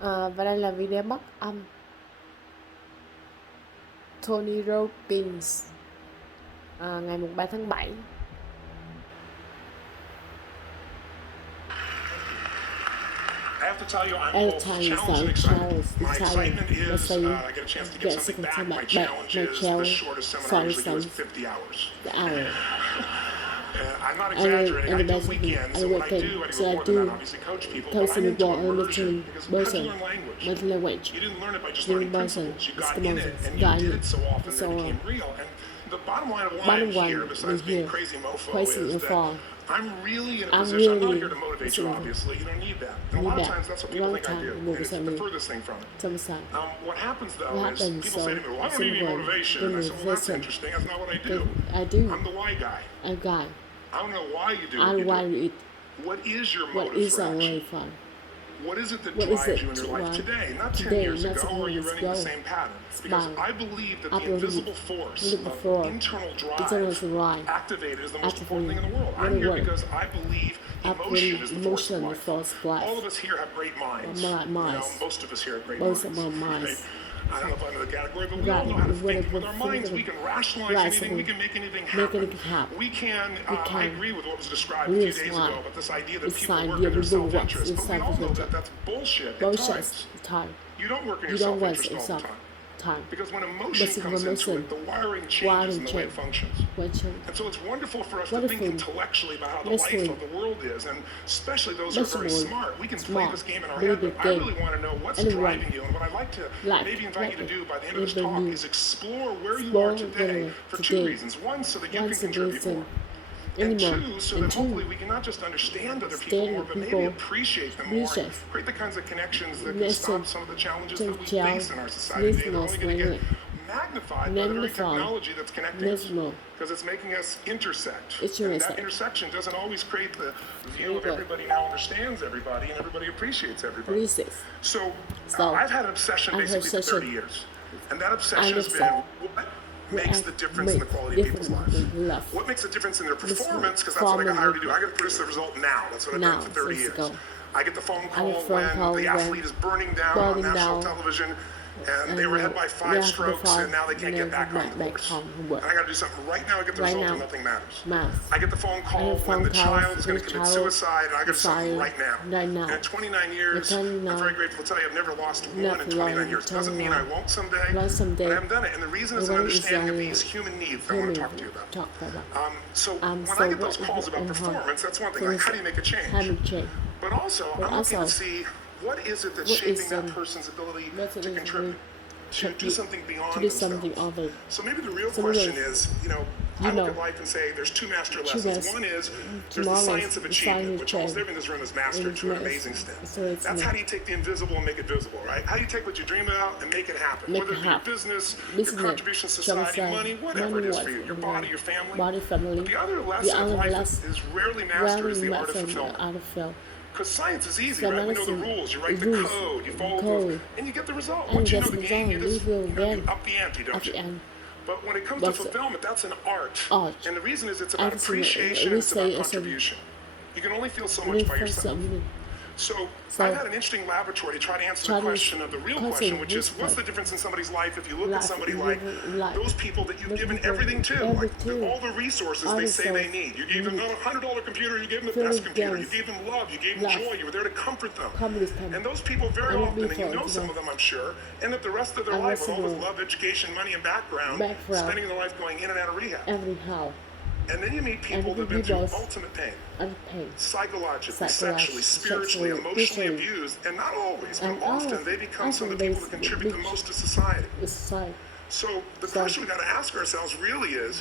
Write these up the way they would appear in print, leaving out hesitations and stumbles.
Và đây là video bắt âm TonyRobbins ngày 3 tháng 7. I have to tell you, I'm both challenged and excited. My excitement is I get a chance to give something back. My challenge is the shortest seminar usually goes 50 hours. I'm not exaggerating. I do weekends, and when I do more than that. Obviously, coach people, but I'm into immersion because how do you learn language? You didn't learn it by just learning principles. You got in it, and you did it so often that it became real. And the bottom line of why I'm here, besides being crazy mofo, is that I'm really in a position. I'm not here to motivate you, obviously. You don't need that. And a lot of times that's what people think I do. And it's the furthest thing from it. What happens, though, is people say to me, well, I don't need any motivation. And I say, well, that's interesting. That's not what I do. I'm the why guy. I don't know why you do what you do. What is your motive for action? What is it that drives you in your life today? Not 10 years ago, or are you running the same patterns? Because I believe that the invisible force of internal drive activated is the most important thing in the world. I'm here because I believe emotion is the force of life. All of us here have great minds. Most of us here have great minds. I don't know if I'm in the category, but we all know how to think. With our minds, we can rationalize anything, we can make anything happen. We can, I agree with what was described a few days ago about this idea that people work in their self-interest, but we all know that that's bullshit at times. You don't work in your self-interest all the time. Because when emotion comes into it, the wiring changes in the way it functions. And so it's wonderful for us to think intellectually about how the life of the world is, and especially those who are very smart. We can play this game in our head, but I really want to know what's driving you. And what I'd like to maybe invite you to do by the end of this talk is explore where you are today for two reasons. One, so that you can contribute more. And two, so that hopefully we can not just understand other people more, but maybe appreciate them more, and create the kinds of connections that can stop some of the challenges that we face in our society today. They're only going to get magnified by the very technology that's connecting us, because it's making us intersect. And that intersection doesn't always create the view of everybody now understands everybody and everybody appreciates everybody. So I've had an obsession basically for 30 years. And that obsession has been what makes the difference in the quality of people's lives. What makes a difference in their performance, because that's what I got hired to do. I got to produce the result now. That's what I've done for 30 years. I get the phone call when the athlete is burning down on national television, and they were ahead by 5 strokes, and now they can't get back on the course. And I got to do something right now to get the result, and nothing matters. I get the phone call when the child is going to commit suicide, and I got to do something right now. And in 29 years, I'm very grateful to tell you I've never lost one in 29 years. Doesn't mean I won't someday, but I haven't done it. And the reason is an understanding of these human needs that I want to talk to you about. So when I get those calls about performance, that's one thing. Like, how do you make a change? But also, I'm looking to see what is it that's shaping that person's ability to contribute, to do something beyond themselves. So maybe the real question is, I look at life and say there's 2 master lessons. One is there's the science of achievement, which almost everyone in this room has mastered to an amazing extent. That's how do you take the invisible and make it visible, right? How do you take what you dream about and make it happen? Whether it's your business, your contribution to society, money, whatever it is for you, your body, your family. But the other lesson of life is rarely mastered is the art of fulfillment. Because science is easy, right? We know the rules. You write the code, you follow those, and you get the result. Once you know the game, you just you up the ante, don't you? But when it comes to fulfillment, that's an art. And the reason is it's about appreciation, it's about contribution. You can only feel so much by yourself. So I've had an interesting laboratory to try to answer the question of the real question, which is what's the difference in somebody's life if you look at somebody like those people that you've given everything to, like all the resources they say they need. You gave them not a $100 computer, you gave them the best computer. You gave them love, you gave them joy, you were there to comfort them. And those people very often, and you know some of them I'm sure, end up the rest of their life with all this love, education, money, and background, spending their life going in and out of rehab. And then you meet people that have been through ultimate pain. Psychologically, sexually, spiritually, emotionally abused, and not always, but often they become some of the people that contribute the most to society. So the question we got to ask ourselves really is,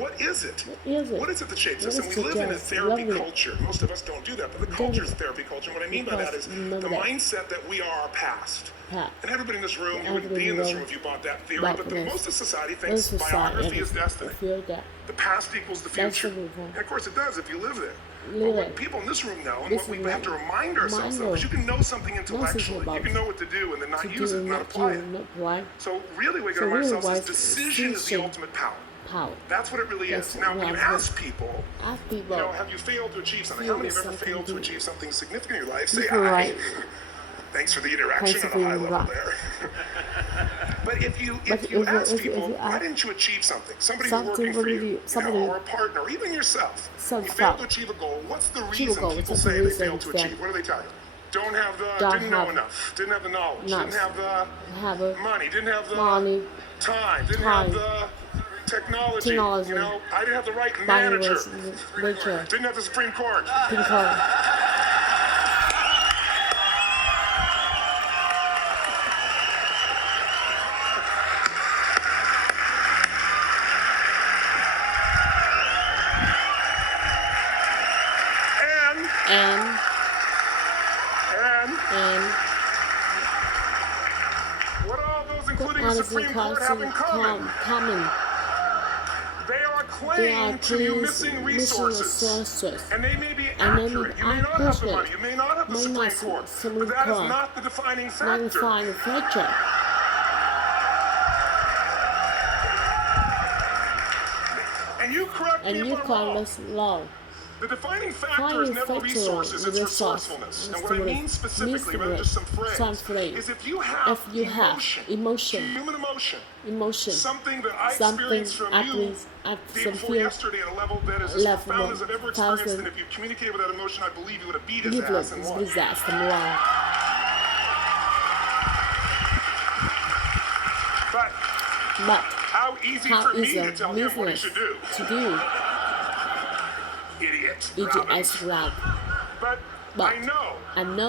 what is it? What is it that shapes us? And we live in a therapy culture. Most of us don't do that, but the culture is a therapy culture. And what I mean by that is the mindset that we are our past. And everybody in this room, you wouldn't be in this room if you bought that theory, but most of society thinks biography is destiny. The past equals the future. And of course it does if you live there. But what people in this room know, and what we have to remind ourselves of, is you can know something intellectually, you can know what to do and then not use it, not apply it. So really what we got to remind ourselves is decision is the ultimate power. That's what it really is. Now, when you ask people, have you failed to achieve something? How many have ever failed to achieve something significant in your life? Say, I. Thanks for the interaction on a high level there. But if you ask people, why didn't you achieve something? Somebody who's working for you, or a partner, or even yourself, you failed to achieve a goal. What's the reason people say they failed to achieve? What do they tell you? Don't have the, didn't know enough, didn't have the knowledge, didn't have the money, didn't have the time, didn't have the technology. You know, I didn't have the right manager, didn't have the Supreme Court. And what all those, including the Supreme Court, have in common? They are claiming to be missing resources, and they may be accurate. You may not have the money, you may not have the Supreme Court, but that is not the defining factor. And you correct me if I'm wrong. The defining factor is never resources, it's resourcefulness. And what I mean specifically, rather than just some phrase, is if you have emotion, human emotion, something that I experienced from you day before yesterday at a level that is as profound as I've ever experienced, and if you communicated with that emotion, I believe you would have beat his ass and won. But how easy for me to tell him what he should do. Idiot. But I know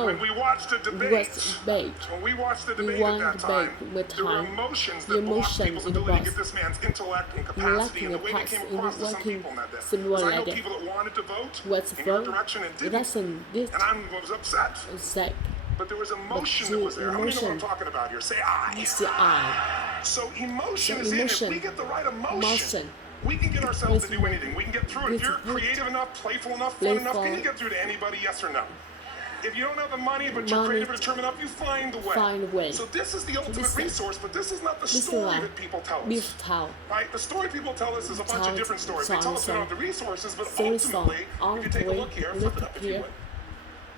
when we watched the debate, when we watched the debate at that time, there were emotions that blocked people's ability to get this man's intellect and capacity, and the way they came across to some people in that day. Because I know people that wanted to vote in your direction and didn't, and I was upset. But there was emotion that was there. How many know what I'm talking about here? Say I. So emotion is in. If we get the right emotion, we can get ourselves to do anything. We can get through it. If you're creative enough, playful enough, fun enough, can you get through to anybody, yes or no? If you don't have the money, but you're creative and determined enough, you find the way. So this is the ultimate resource, but this is not the story that people tell us. Right? The story people tell us is a bunch of different stories. They tell us we don't have the resources, but ultimately, if you take a look here, flip it up if you would.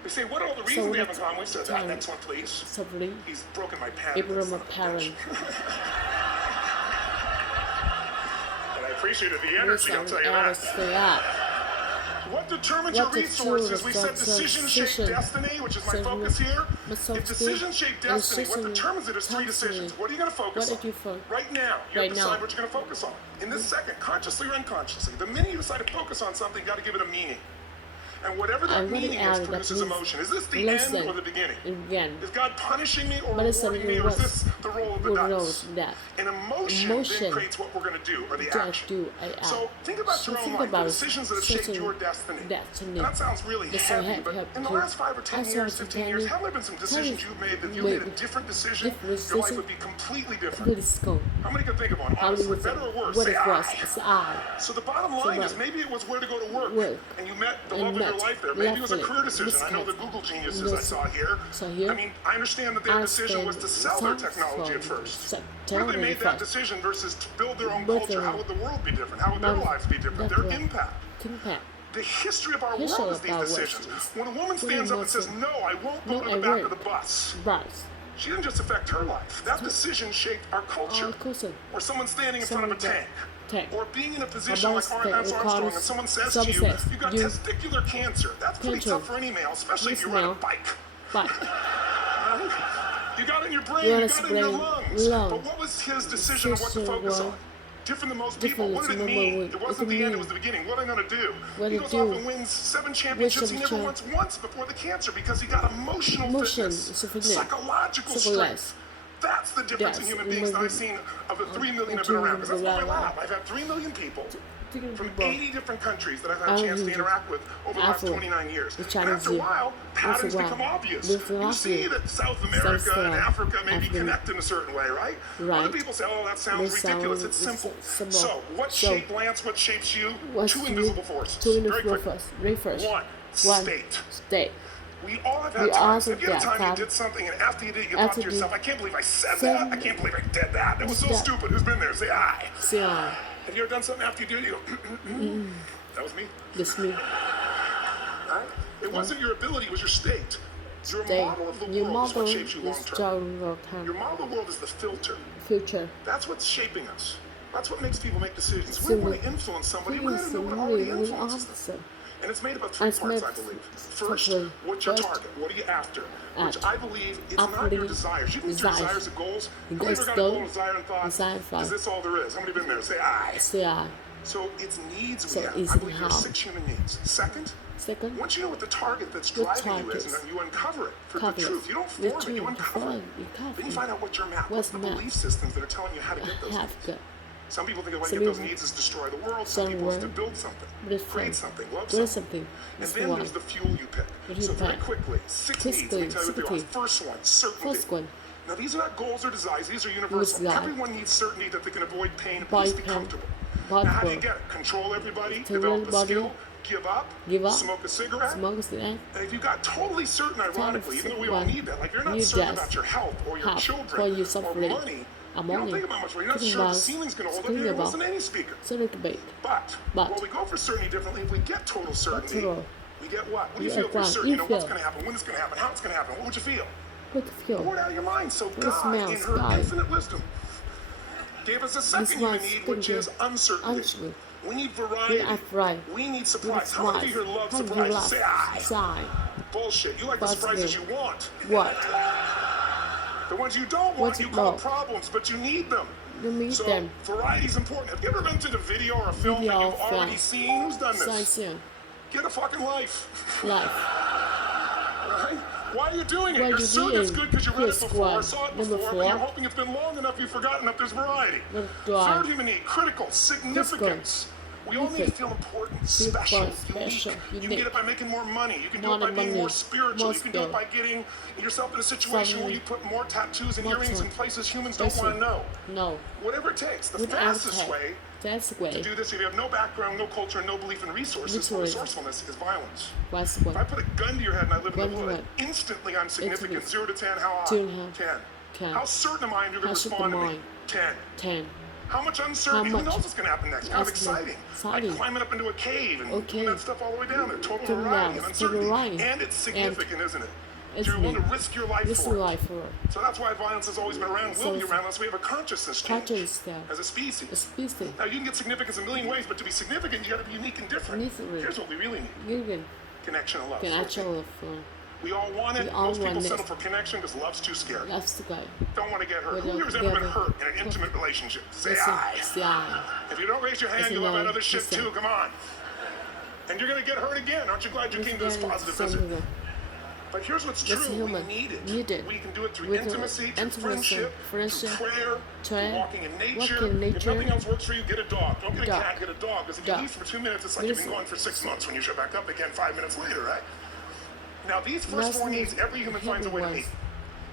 They say, what are all the reasons we have in common? We said, next one, please. He's broken my parent. Appreciated the energy, I'll tell you that. What determines your resources? We said decisions shape destiny, which is my focus here. If decisions shape destiny, what determines it is three decisions. What are you going to focus on? Right now, you have to decide what you're going to focus on. In this second, consciously or unconsciously. The minute you decide to focus on something, you got to give it a meaning. And whatever that meaning is produces emotion. Is this the end or the beginning? Is God punishing me or rewarding me, or is this the roll of the dice? And emotion then creates what we're going to do, or the action. So think about your own life, the decisions that have shaped your destiny. And that sounds really heavy, but in the last 5 or 10 years, 15 years, have there been some decisions you've made that if you made a different decision, your life would be completely different? How many can think of one? Honestly, better or worse? Say I. So the bottom line is maybe it was where to go to work, and you met the love of your life there. Maybe it was a career decision. I know the Google geniuses I saw here. I mean, I understand that their decision was to sell their technology at first. Where they made that decision versus to build their own culture, how would the world be different? How would their lives be different? Their impact. The history of our world is these decisions. When a woman stands up and says, no, I won't go to the back of the bus, she didn't just affect her life. That decision shaped our culture. Or someone standing in front of a tank. Or being in a position like Lance Armstrong, and someone says to you, you've got testicular cancer. That's pretty tough for any male, especially if you ride a bike. You got it in your brain, you got it in your lungs. But what was his decision on what to focus on? Different than most people. What did it mean? It wasn't the end, it was the beginning. What am I going to do? He goes off and wins 7 championships. He never won once before the cancer because he got emotional fitness, psychological strength. That's the difference in human beings that I've seen of the 3 million have been around. Because that's what my lab. I've had 3 million people from 80 different countries that I've had a chance to interact with over the last 29 years. And after a while, patterns become obvious. You see that South America and Africa maybe connect in a certain way, right? Other people say, oh, that sounds ridiculous. It's simple. So, what shaped Lance? What shapes you? 2 invisible forces. Very quickly. One, state. We all have had times. Have you had a time you did something and after you did it, you thought to yourself, I can't believe I said that. I can't believe I did that. That was so stupid. Who's been there? Say I. Have you ever done something after you do it, you go, that was me. That's me. Right? It wasn't your ability, it was your state. Your today. model of the Your world is what model shapes you long is term. trong long Your term. model of the world is the filter. Future. That's what's shaping us. That's what makes people make decisions. We So want to influence somebody. We gotta know what we already will influences them. answer. And it's made up of three It's parts, made I believe. First, firstly, what's your first, target? What are you after? Which at. I believe it's After not your the desires. You can use your desires. desires and goals. Your How many ever goals got a goal go- and desire and thought, desire and thought. is this all there is? How many been there? Say aye. Say I. So it's needs we So have. it's I believe there are how. 6 human needs. Second, Second, once you know what the target that's What driving you is, target? and then you uncover it for Cover the it. truth. You don't The form it, you truth, uncover it. you cover Then you it. find out what's your map. What's the map? belief systems that are telling you how to get those have needs. got. Some people think the way to Some get those people- needs is destroy the world. Some Some people is to world. build something, Build create something. something, love Do something. something. And That's then why. there's the fuel you pick. What So you very pick. quickly, 6 needs. Let me tell you what they are. Quickly. First one, certainty. First one. Now these are not goals or desires. These are universal. Desire. Everyone needs certainty that they can avoid pain and Avoid please be pain. comfortable. Avoid Now how do you pain. get it? Control everybody, Control develop a everybody. skill, give up, smoke a cigarette. Smoke a cigarette. And if you got totally certain, ironically, even though we all Certain. need that, like you're not Need certain that. about your health or your Health, children or your or suffering, money, or you don't money. think about much. You're not Think sure the about ceiling's going to hold up. thinking You don't about- listen to any speaker. So they can bake. But while we go for certainty differently, if we get total certainty, total. we get what? What do you You feel if you're are certain? You fine. know You what's feel. going to happen, when it's going to happen, how it's going to happen. What would you feel? What do you Pour feel? it out of your mind. So What God, in smells? her God. infinite wisdom, gave us a second human smells need, which is thinking. uncertainty. Uncertainty. We need variety. We are variety. We need With surprise. How many of you here love How do you surprises? love? Say aye. Sigh. Bullshit. You like the Buzzkill. surprises you want. What? The ones you don't want, What you you call don't. problems, but you need them. You need So them. variety's important. Have you ever been to the video or a film Video that or you've already film. seen? Who's done Sigh this? soon. Get a fucking life. Life. Right? Why are you doing it? Why You're you certain it's doing? good because you read it Yes, before, why? saw it Number before, four. but you're hoping it's been long enough you've forgotten enough there's variety. Number five. Third human need, critical, significance. We all need to feel important, special, special, unique. You can unique. get it by making more money. You can do More it by being money, more spiritual. more You can do it by getting yourself in a situation where you put more tattoos and More earrings in tattoos. places humans don't Places. want to know. No. Whatever it takes. The Without fastest tech. way That's the to way. do this, if you have no background, no culture, no belief in resources, or resourcefulness, is violence. What's the If I way? put a gun to your head and I live in Gun the to hood, what? instantly I'm significant. Instantly. 0 to 10, how high? 2 and a half. 10. 10. How certain am I you're going How to certain respond to am me? I? 10. 10. How much uncertainty? How Who much? knows what's going to happen next? Kind of That's not exciting. exciting. Like climbing up into a cave and Okay. doing that stuff all the way down there. Total Total variety and variety, total uncertainty. variety. And it's significant, isn't it? It's You're willing to me. risk your life This is for it. life for us. So that's why violence has always been around, So will be it's- around unless we have a consciousness change Conscious there. as a species. A species. Now, you can get significance a million ways, but to be significant, you got to be unique and different. Different. Here's what we really need. You can Connection and love. actually feel. We all want it. We all Most people want settle it. for connection because love's too scary. That's the guy. Don't want to get hurt. We Who don't here's ever been get hurt in an intimate relationship? Say Listen, aye. say aye. If you don't raise your hand, Listen, you'll have no, had other shit listen. too. Come on. And you're going to get hurt again. Aren't you glad you came to this positive visit? Something. But here's what's That's true. human. We need it. Need it. We can do it through We can- intimacy, through intimacy, friendship, through prayer, through prayer, walking in nature. walking in If nature. nothing else works for you, get a dog. Don't get a Dog. cat, get a dog. Because if you Dog. leave for 2 minutes, it's like you've been Listen. gone for 6 months when you show back up again 5 minutes later, right? Now, these first That's four the needs, every human finds a way to human meet. ones.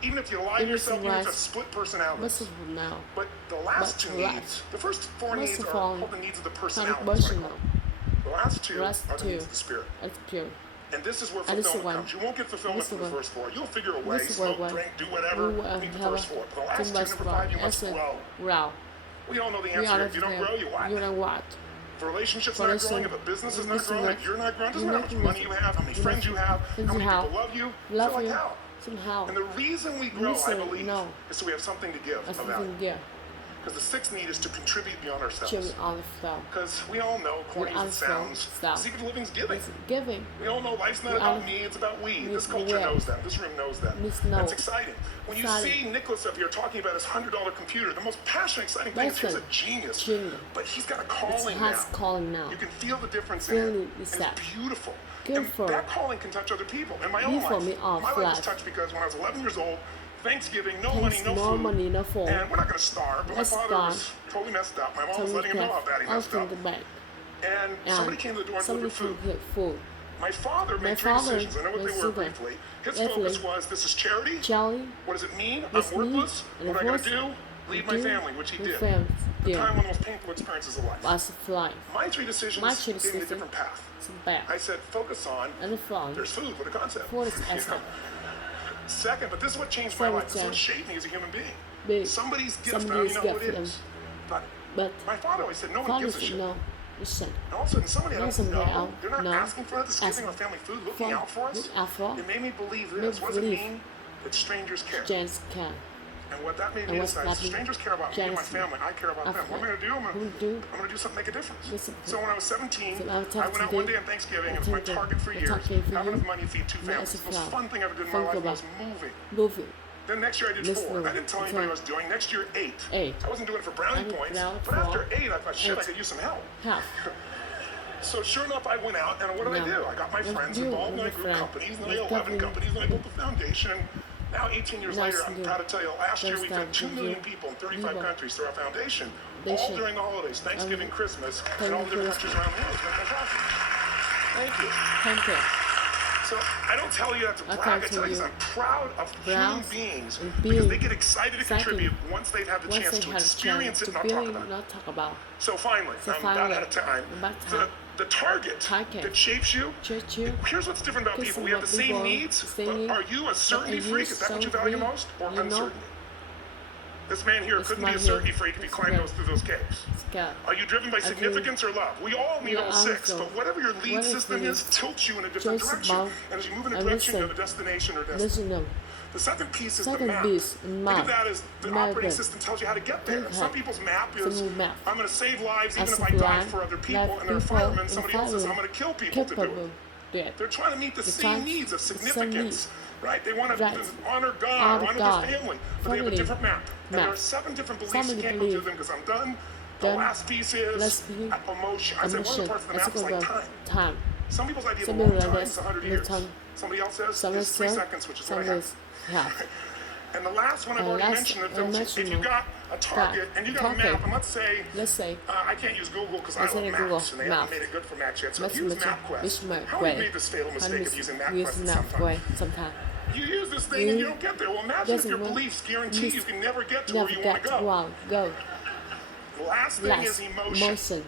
Even if you lie to Even if yourself, you even if lie- it's a split personality. Listen from now. But the last But two the needs, last- the first four Most needs of are all, called the needs of the Kind personality. of That's what I emotional. call them. The last two Last are the two. needs of the spirit. That's pure. And this is where And this is fulfillment one. comes. You won't get fulfillment This from is the one. first four. You'll figure a way, This is smoke, one. drink, do whatever, meet the first four. But the last two, number five, you must grow. Grow. We all know the We answer. are If you don't grow, you what? You know what? If a relationship's not growing, if a business is not growing, if you're not growing, it doesn't matter how much money you have, how many friends you have, how many people love you. Love so like you. how? Somehow. And the reason we grow, I Reason, believe, no. is so we have something to give That's of value. something there. Because the sixth need is to contribute beyond ourselves. Children on the floor. Because we all know, corny as it sounds, the secret of living's giving. It's giving. We all know life's not We all- about me, it's about we. This we culture will. knows that. This room knows that. This know. That's exciting. When you Exciting. see Nicholas up here talking about his $100 computer, the most passionate, exciting thing is he's a Listen. genius. Genius. But he's got a It's calling now. has calling now. You can feel the difference Feel in it it. And yourself. it's beautiful. Beautiful. And that calling can touch other people. In my own Beautiful, life. me off My life was life. touched because when I was 11 years old, Thanksgiving, no Thanks, money, no no food. money, no food. And we're not going to starve, but Let's my father starve. was totally messed up. My mom was Totally letting him know how crap. bad he I'll messed up. think the back. And somebody came to the door and somebody delivered food. can get food. My father made My three father decisions. I know what they made were three. briefly. His Briefly. focus was, this is charity. Charlie, What does it mean? This I'm worthless. mean, What and I of gotta do? Leave my do family, which he my did. family, The yeah. time one of the most painful experiences of life. was life. My three decisions My three gave me a decisions- different path. It's bad. I said, focus on, And the phone. there's food, what a concept. Food is You know? excellent. Second, but this is what changed my Second, life. This is what shaped me as a human being. Big. Somebody's gift, I don't Somebody's even know who gift, it is. But But my father always said, no one father gives a said shit. no. listen. And all of a sudden, somebody Now else, somebody no, else, they're not no, asking for us, giving our family food, looking out for us. look out for, It made me believe made this. me What does it believe mean? That strangers care. James can. And what that made And me what's decide, that mean? strangers care about me and my James, family. I care about them. What am I going to do? I'm going to do something to make a difference. Listen, So when I was 17, so I was I went out one day on Thanksgiving. It was my target for years. Have enough money to feed 2 families. The most fun thing I ever did in my life was moving. moving. Then next year I did 4. I didn't tell anybody what I was doing. Next year, 8. I wasn't doing it for brownie points. But after 8, I thought, shit, I could use some help. So sure enough, I went out, and what did I do? I got my friends involved, and I grew companies, and I had 11 companies, and I built a foundation. And now, 18 years later, I'm proud to tell you, last year we fed 2 million people in 35 countries through our foundation, all during the holidays, Thanksgiving, Christmas, and all the different countries around the world. Thank you. Thank you. So I don't tell you that to brag. I tell you because I'm proud of human beings and because they get excited to contribute once they've had the chance to experience it and not talk about it. So finally, I'm about out of time. The target that shapes you, here's what's different about people. We have the same needs, but are you a certainty freak? Is that what you value most? Or uncertainty? This man here couldn't be a certainty freak if he climbed through those caves. Are you driven by significance or love? We all need all 6, but whatever your lead system is tilts you in a different direction. And as you move in a direction, you have a destination or destiny. The second piece is the map. Think of that as the operating system tells you how to get there. Some people's map is, I'm going to save lives even if I die for other people, and they're firemen. Somebody else says, I'm going to kill people to do it. They're trying to meet the same needs of significance. Right? They want to honor God, honor their family, but they have a different map. And there are 7 different beliefs. You can't go through them because I'm done. The last piece is emotion. I say one of the parts of the map is like time. Some people's idea of a long time is 100 years. Somebody else says it's 3 seconds, which is what I have. And the last one I've already mentioned, if you got a target and you got a map, and let's say I can't use Google because I love maps and they haven't made it good for maps yet. So use MapQuest. How many made this fatal mistake of using MapQuest sometimes? You use this thing and you don't get there. Well, imagine if your beliefs guarantee you can never get to where you want to go. The last thing is emotion.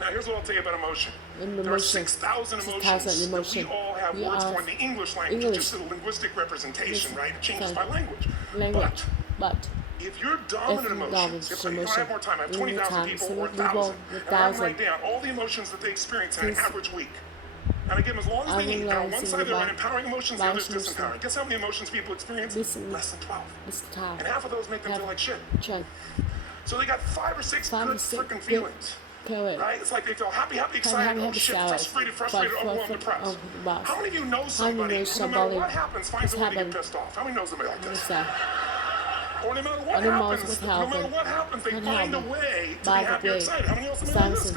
Now, here's what I'll tell you about emotion. There are 6,000 emotions that we all have words for in the English language. Just a linguistic representation, right? It changes by language. But if your dominant emotions, if I don't have more time, I have 20,000 people or 1,000, and I write down all the emotions that they experience in an average week. And I give them as long as they need. And on one side, they're empowering emotions, the other is disempowering. Guess how many emotions people experience? Less than 12. And half of those make them feel like shit. So they got 5 or 6 good freaking feelings. Right? It's like they feel happy, excited, oh shit, frustrated, overwhelmed, depressed. How many of you know somebody who, no matter what happens, finds a way to get pissed off? How many knows somebody like this? Or no matter what happens, they find a way to be happy or excited. How many knows somebody like this?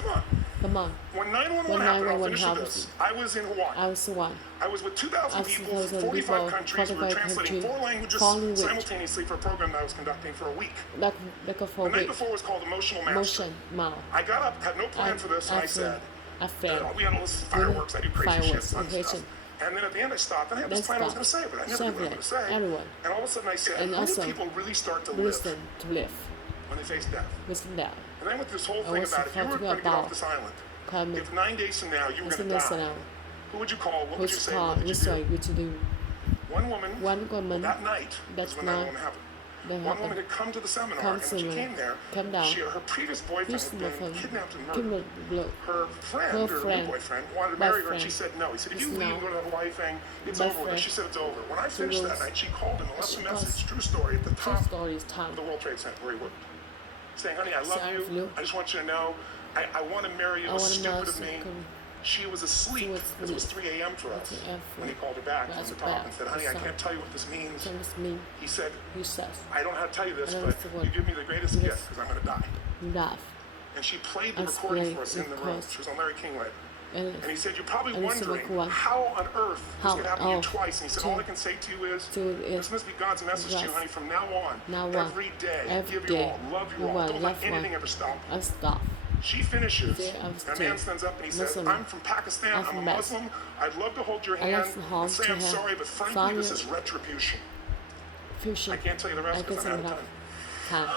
Come on. When 911 happened, I'll finish with this. I was in Hawaii. I was with 2,000 people from 45 countries. We were translating 4 languages simultaneously for a program that I was conducting for a week. The night before was called Emotional Mastery. I got up, had no plan for this, and I said, we had all this fireworks, I do crazy shit, fun stuff. And then at the end I stopped, and I had this plan I was going to say, but I never knew what I was going to say. And all of a sudden I said, how do people really start to live when they face death? And then with this whole thing about if you were going to get off this island, if 9 days from now you were going to die, who would you call? What would you say? What would you do? One woman, that night is when 9/11 happened. One woman had come to the seminar, and when she came there, her previous boyfriend had been kidnapped and murdered. Her friend, or new boyfriend, wanted to marry her, and she said no. He said, if you leave and go to the Hawaii thing, it's over with. She said it's over. When I finished that night, she called and left a message, true story, at the top of the World Trade Center where he worked, saying, honey, I love you. I just want you to know, I want to marry you. It was stupid of me. She was asleep. It was 3 a.m. for us when he called her back from the top and said, honey, I can't tell you what this means. He said, I don't know how to tell you this, but you give me the greatest gift because I'm going to die. And she played the recording for us in the room. She was on Larry King later. And he said, you're probably wondering how on earth this could happen to you twice. And he said, all I can say to you is, this must be God's message to you, honey, from now on, every day, give you all, love you all, don't let anything ever stop. She finishes, and a man stands up and he says, I'm from Pakistan, I'm a Muslim, I'd love to hold your hand and say I'm sorry, but frankly, this is retribution. I can't tell you the rest because I'm out of time.